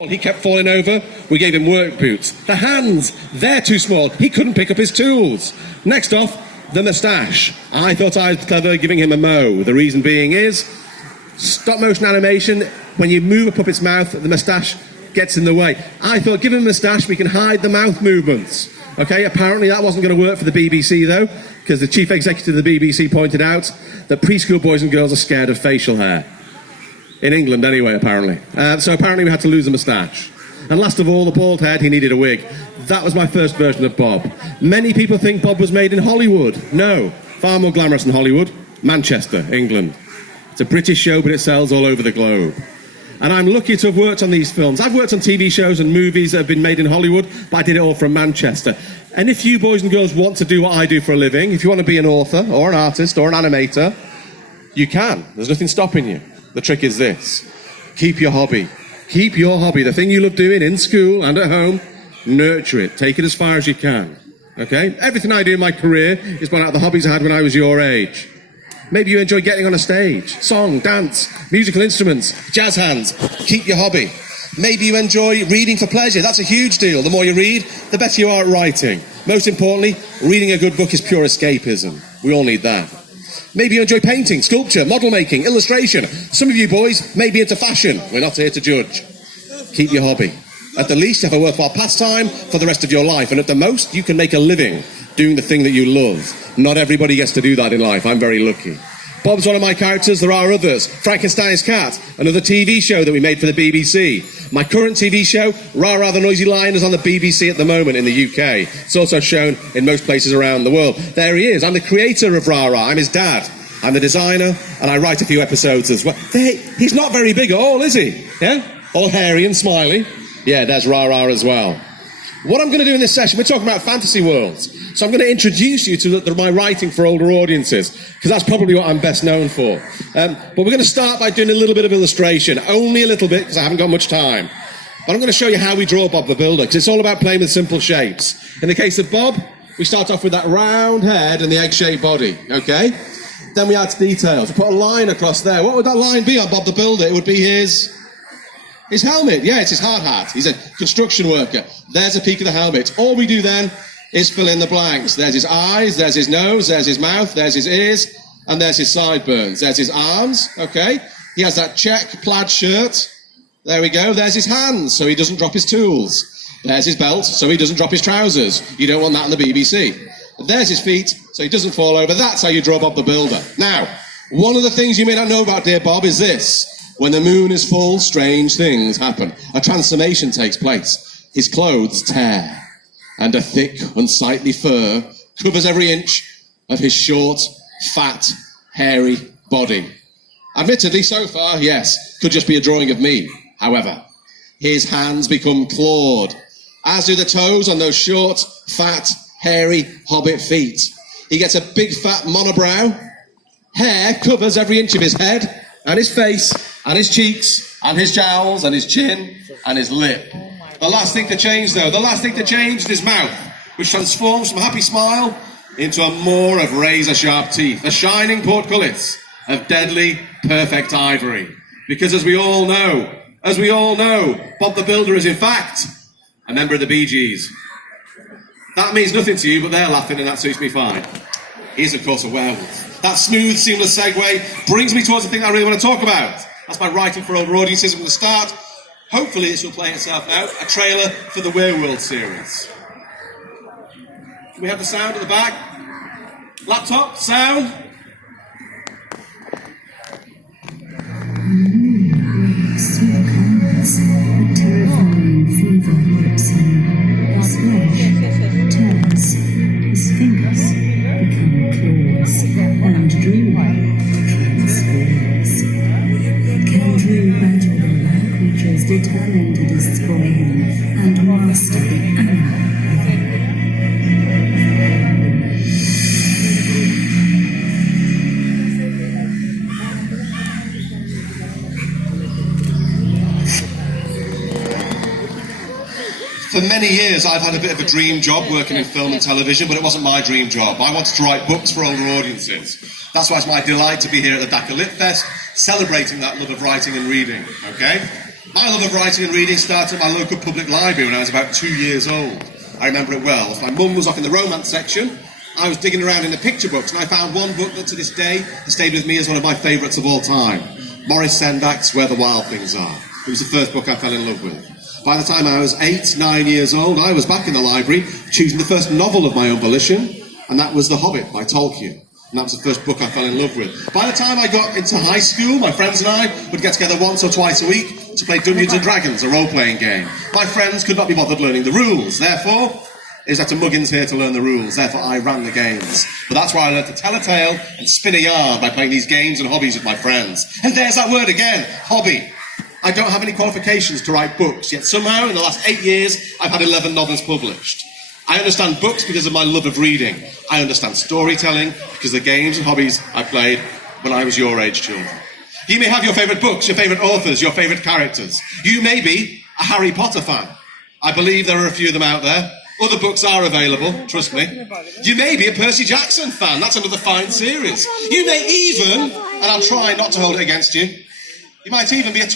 He kept falling over. We gave him work boots. The hands, they're too small. He couldn't pick up his tools. Next off, the moustache. I thought I was clever giving him a mo. The reason being is, stop motion animation, when you move a puppet's mouth, the moustache gets in the way. I thought, give him a moustache, we can hide the mouth movements. Okay, apparently that wasn't going to work for the BBC though, because the chief executive of the BBC pointed out that preschool boys and girls are scared of facial hair. In England, anyway, apparently. So apparently we had to lose a moustache. And last of all, the bald head, he needed a wig. That was my first version of Bob. Many people think Bob was made in Hollywood. No, far more glamorous than Hollywood. Manchester, England. It's a British show, but it sells all over the globe. And I'm lucky to have worked on these films. I've worked on TV shows and movies that have been made in Hollywood, but I did it all from Manchester. And if you boys and girls want to do what I do for a living, if you want to be an author or an artist or an animator, you can. There's nothing stopping you. The trick is this: keep your hobby. Keep your hobby, the thing you love doing in school and at home, nurture it. Take it as far as you can. Okay? Everything I do in my career is born out of the hobbies I had when I was your age. Maybe you enjoy getting on a stage, song, dance, musical instruments, jazz hands. Keep your hobby. Maybe you enjoy reading for pleasure. That's a huge deal. The more you read, the better you are at writing. Most importantly, reading a good book is pure escapism. We all need that. Maybe you enjoy painting, sculpture, model making, illustration. Some of you boys may be into fashion. We're not here to judge. Keep your hobby. At the least, have a worthwhile pastime for the rest of your life. And at the most, you can make a living doing the thing that you love. Not everybody gets to do that in life. I'm very lucky. Bob's one of my characters. There are others. Frankenstein's Cat, another TV show that we made for the BBC. My current TV show, Ra-Ra the Noisy Lion, is on the BBC at the moment in the UK. It's also shown in most places around the world. There he is. I'm the creator of Ra-Ra. I'm his dad. I'm the designer, and I write a few episodes as well. He's not very big at all, is he? Yeah? All hairy and smiley. Yeah, there's Ra-Ra as well. What I'm going to do in this session, we're talking about fantasy worlds. So I'm going to introduce you to my writing for older audiences, because that's probably what I'm best known for. But we're going to start by doing a little bit of illustration. Only a little bit, because I haven't got much time. But I'm going to show you how we draw Bob the Builder, because it's all about playing with simple shapes. In the case of Bob, we start off with that round head and the egg-shaped body, okay? Then we add details. We put a line across there. What would that line be on Bob the Builder? It would be his helmet. Yeah, it's his hard hat. He's a construction worker. There's a peak of the helmet. All we do then is fill in the blanks. There's his eyes, there's his nose, there's his mouth, there's his ears, and there's his sideburns. There's his arms, okay? He has that check plaid shirt. There we go. There's his hands, so he doesn't drop his tools. There's his belt, so he doesn't drop his trousers. You don't want that on the BBC. There's his feet, so he doesn't fall over. That's how you draw Bob the Builder. Now, one of the things you may not know about dear Bob is this. When the moon is full, strange things happen. A transformation takes place. His clothes tear, and a thick, unsightly fur covers every inch of his short, fat, hairy body. Admittedly, so far, yes, could just be a drawing of me. However, his hands become clawed, as do the toes on those short, fat, hairy hobbit feet. He gets a big fat monobrow. Hair covers every inch of his head and his face and his cheeks and his jowls and his chin and his lip. The last thing to change though, is his mouth, which transforms from a happy smile into a maw of razor sharp teeth, a shining portcullis of deadly perfect ivory. Because as we all know, Bob the Builder is in fact a member of the Bee Gees. That means nothing to you, but they're laughing and that suits me fine. He's, of course, a werewolf. That smooth, seamless segue brings me towards the thing I really want to talk about. That's my writing for older audiences. I'm going to start. Hopefully this will play itself out. A trailer for the Werewolf series. Can we have the sound at the back? Laptop, sound. His fingers become claws, and Drew transforms. Can Drew battle the land creatures determined to destroy him and master the animal? For many years, I've had a bit of a dream job working in film and television, but it wasn't my dream job. I wanted to write books for older audiences. That's why it's my delight to be here at the Dakar Lit Fest, celebrating that love of writing and reading, okay? My love of writing and reading started at my local public library when I was about 2 years old. I remember it well. My mum was off in the romance section. I was digging around in the picture books, and I found one book that to this day has stayed with me as one of my favourites of all time. Maurice Sendak, Where the Wild Things Are. It was the first book I fell in love with. By the time I was 8, 9 years old, I was back in the library choosing the first novel of my own volition, and that was The Hobbit by Tolkien. And that was the first book I fell in love with. By the time I got into high school, my friends and I would get together once or twice a week to play Dungeons and Dragons, a role-playing game. My friends could not be bothered learning the rules, therefore, is that a Muggins here to learn the rules, therefore I ran the games. But that's why I learned to tell a tale and spin a yarn by playing these games and hobbies with my friends. And there's that word again, hobby. I don't have any qualifications to write books, yet somehow in the last 8 years I've had 11 novels published. I understand books because of my love of reading. I understand storytelling because of the games and hobbies I played when I was your age children. You may have your favourite books, your favourite authors, your favourite characters. You may be a Harry Potter fan. I believe there are a few of them out there. Other books are available, trust me. You may be a Percy Jackson fan. That's another fine series. You may even, and I'll try not to hold it against you, you might even be a